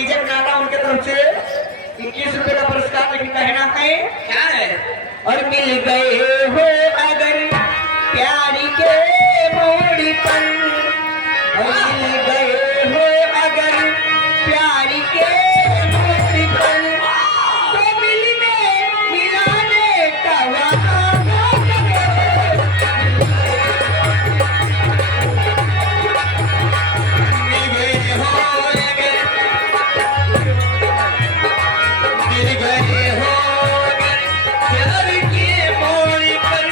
DJ नाना उनके तरफ से 21 रुपए का पुरस्कार, लेकिन कहना है क्या है? और मिल गए हो अगर प्यारी के मोड़ पर, और मिल गए हो अगर प्यारी के मोड़ पर, तो मिलने मिलाने का वादा करो। मिल गए हो अगर, मिल गए हो अगर प्यार के मोड़ पर,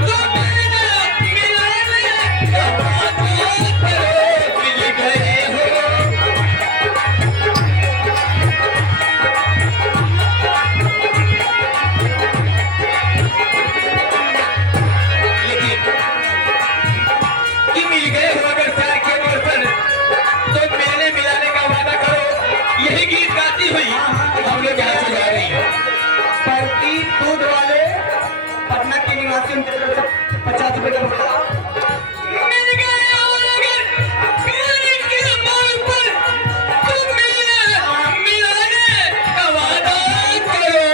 तो मिलने मिलाने का वादा करो। मिल गए हो कि मिल गए हो अगर प्यार के मोड़ पर, तो मिलने मिलाने का वादा करो। यही गीत गाती हुई हम लोग यहाँ से जा रही है। प्रतीक दूध वाले पटना के निवासी, उनकी तरफ से 50 रुपए का पुरस्कार। मिल गए हो अगर प्यार के मोड़ पर, तो मिलने मिलाने का वादा करो।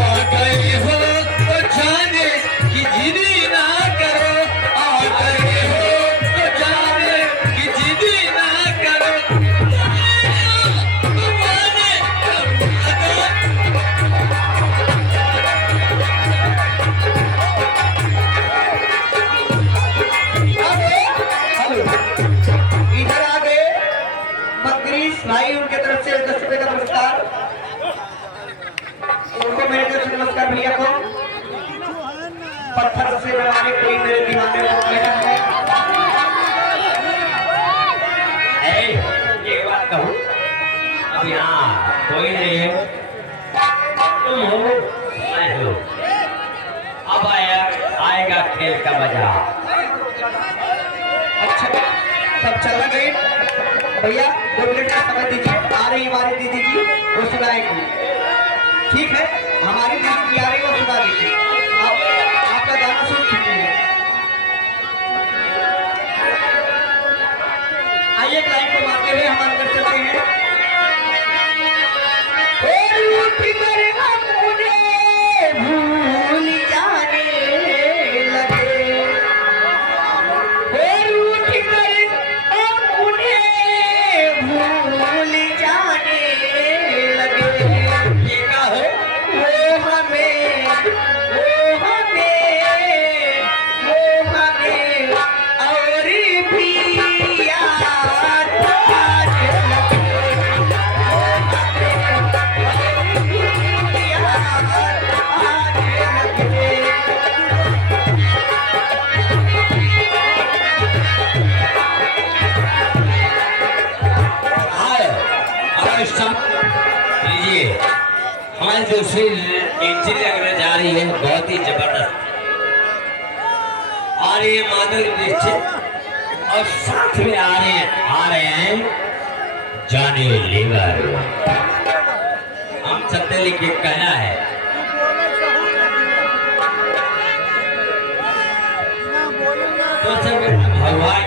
आ गए हो तो जाने की जिद ना करो, आ गए हो तो जाने की जिद ना करो। तुम्हारे इधर आ गए मकरीश भाई, उनके तरफ से 10 रुपए का पुरस्कार। उनको मेरे तरफ से नमस्कार भैया को। पत्थर से बनाने कोई मेरे दीवाने को कहना है। ये बात कहूँ, अब यहाँ कोई नहीं है, तुम हो, मैं हूँ। अब आएगा खेल का मजा। अच्छा, सब चला गए भैया, 2 मिनट का समय दीजिए। आ रही हमारी दीदी जी, वो सुनाएगी। ठीक है, हमारी दीदी जी आ रही, वो सुना दीजिए। आपका गाना सुन चुकी है। आइए एक लाइन को मारते हुए हमारे घर चलते हैं। उठ कर हम उन्हें भूल जाने लगे, उठ कर हम उन्हें भूल जाने लगे। ये क्या है? वो हमें और भी याद आने लगे। लीजिए, हमारी दूसरी एंट्री लगने जा रही है, बहुत ही जबरदस्त। और ये माधुरी दीक्षित, और साथ में आ रहे हैं जॉनी लीवर। हम चलते लिखे कहना है, तो सब भगवान